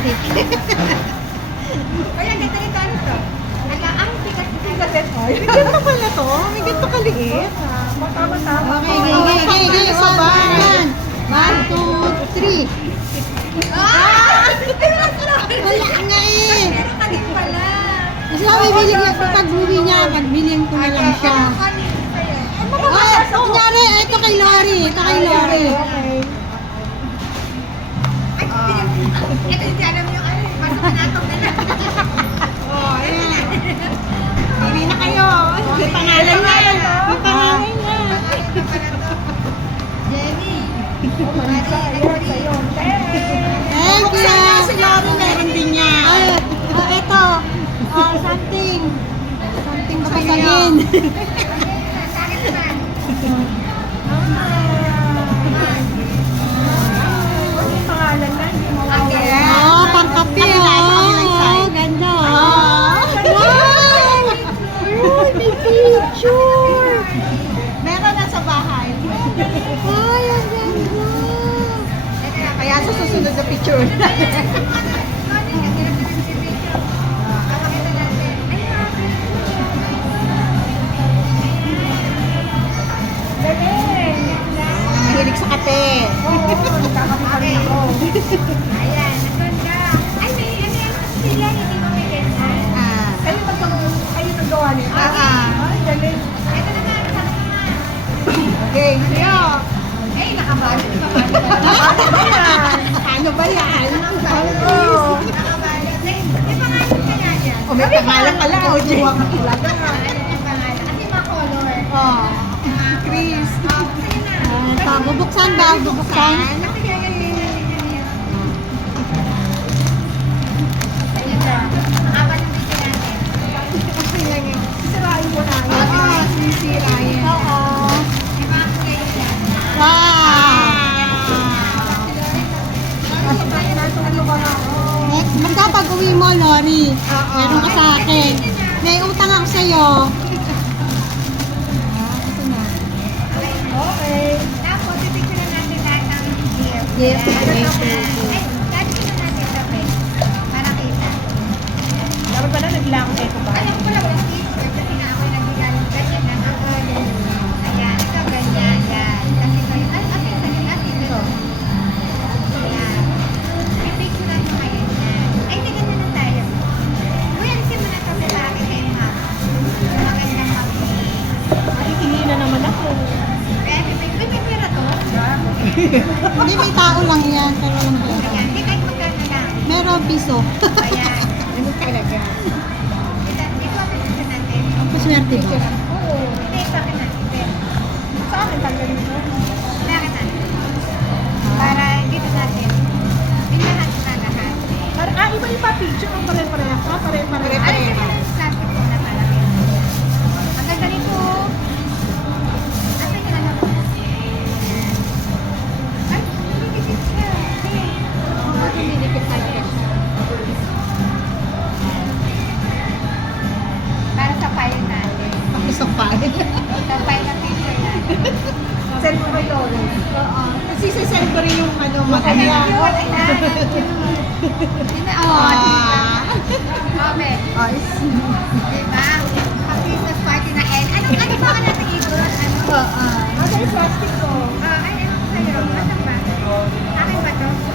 Kaya ganito ano to? Ang tigas-tigas mo. May ganito pala to? May ganito kaliit? Tama-tama. Okay. Isa ba? 1, 2, 3. Wala nga eh. Meron ka din pala. Kasi bibili niya pag uwi niya, pagbilihan ko na lang siya. Kunyari, ito kay Lori. Ito kay Lori. Ito hindi alam yung ano. Pasok na natong na lang. Ayan. Pili na kayo. May pangalan na. May pangalan na. Jenny. Thank you. Si Lori meron din niya. Ito. Something. Something papasagin. Pangkape. Ganda. Wow! Uy, may picture. Meron na sa bahay. Ay, ang ganda. Kaya sa susunod na picture. Mahilig sa kape. Okay. Ayan, ang ganda. Ay, may ano yan sila, hindi mo may ganyan. Kayo nagawa niyo? Ay, galing. Ito na nga, ito na nga. Okay. Ay, nakabali. Ano ba yan? Nakabali. May pangalan ka nga dyan. May pangalan pala. Ano yung pangalan? Kasi ma-color. Chris. Sige na. Bubuksan ba? Bubuksan? Sisirain mo na. Sisirain. Next, magkapag uwi mo, Lori. Meron ka sa akin. May utang ako sa'yo. Okay. Tapos, pipicture natin lahat ng gift. Gift. Ay, dati na natin sa face. Para kita. Dapat pala naglako ito ba? Alam ko lang yung t-shirt kasi na ako nagbigay ng ganyan na ako. Ayan, ito ganyan. Yan. Kasi ito yung, atin, ito. Ayan. Pipicture natin ngayon yan. Ay, tignan na lang tayo. Kuya, alisin mo na ito sa akin kayo, ma'am. Magandang mag-i. Makikinig na naman ako. May pera to? Hindi, may tao lang yan. Pero lang pera. Ayan, di kahit magkano lang. Meron piso. Ayan. Ano talaga? Ito ang picture natin. Paswerte ba? Oo. Hindi, sa akin natin. Sa akin, tanggalin mo. Sa akin natin. Para dito natin. Pinahan na lahat. Iba-iba picture. Ang pare-pareha ka? Pare-pareha. Ano yung plastic po na malaki? Ang ganda nito. Asa yung ano? Ay, humidikit siya. Humidikit talaga siya. Para sa file natin. Isang pare. Sa file ng picture natin. Send mo kay Lori. Oo. Kasi sisend ko rin yung Ay, maganda. yun. Ay, na. Okay. Diba? Pag Christmas party na end. Ano ba ka natin ibon? Ano? Plastic